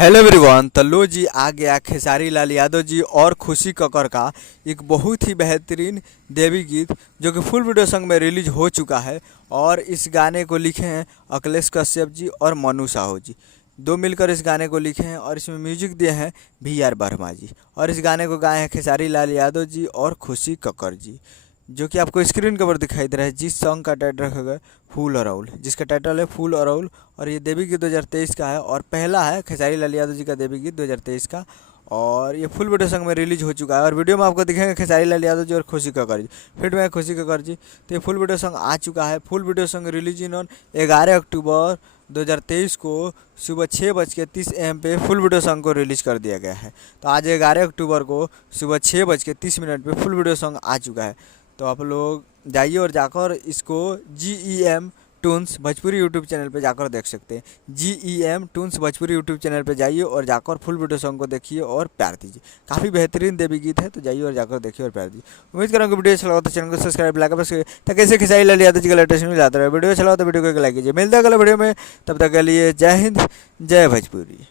Hello everyone. तो लो जी आ गया खेसारी लाल यादव जी और खुशी कक्कर का एक बहुत ही बेहतरीन देवी गीत जो कि फुल वीडियो सॉन्ग में रिलीज हो चुका है। और इस गाने को लिखे हैं अखिलेश कश्यप जी और मनु साहू जी, दो मिलकर इस गाने को लिखे हैं। और इसमें म्यूजिक दिए हैं VRR वर्मा जी। और इस गाने को गाए हैं खेसारी लाल यादव जी और खुशी कक्कर जी, जो कि आपको स्क्रीन के ऊपर दिखाई दे रहा है। जिस सॉन्ग का टाइटल रखा फूल अरउल, जिसका टाइटल है फूल अरउल। और ये देवी गीत 2023 का है और पहला है खेसारी लाल यादव जी का देवी गीत 2023 का। और ये फुल वीडियो सॉन्ग में रिलीज हो चुका है। और वीडियो में आपको दिखेंगे खेसारी लाल यादव जी और खुशी कक्कर जी, फिर में खुशी कक्कर जी। तो ये फुल वीडियो सॉन्ग आ चुका है। Full video song release in on 11 अक्टूबर 2023 को सुबह 6:30 AM पे फुल वीडियो सॉन्ग को रिलीज़ कर दिया गया है। तो आज 11 अक्टूबर को सुबह 6:30 पे फुल वीडियो सॉन्ग आ चुका है। तो आप लोग जाइए और जाकर इसको GEM Toons Bhojpuri YouTube channel पे जाकर देख सकते हैं। GEM Toons Bhojpuri YouTube channel पे जाइए और जाकर फुल वीडियो सॉन्ग को देखिए और प्यार दीजिए। काफ़ी बेहतरीन देवी गीत है, तो जाइए और जाकर देखिए और प्यार दीजिए। उम्मीद करूँगा वीडियो अच्छा लगा तो चैनल को सब्सक्राइब लाइक बस ताकि ऐसे खेसारी लाल यादव जी का लेटेस्ट न्यूज़ आता रहे। वीडियो अच्छा लगा तो वीडियो को लाइक कीजिए। मिलता है अगले वीडियो में, तब तक के लिए जय हिंद जय भोजपुरी।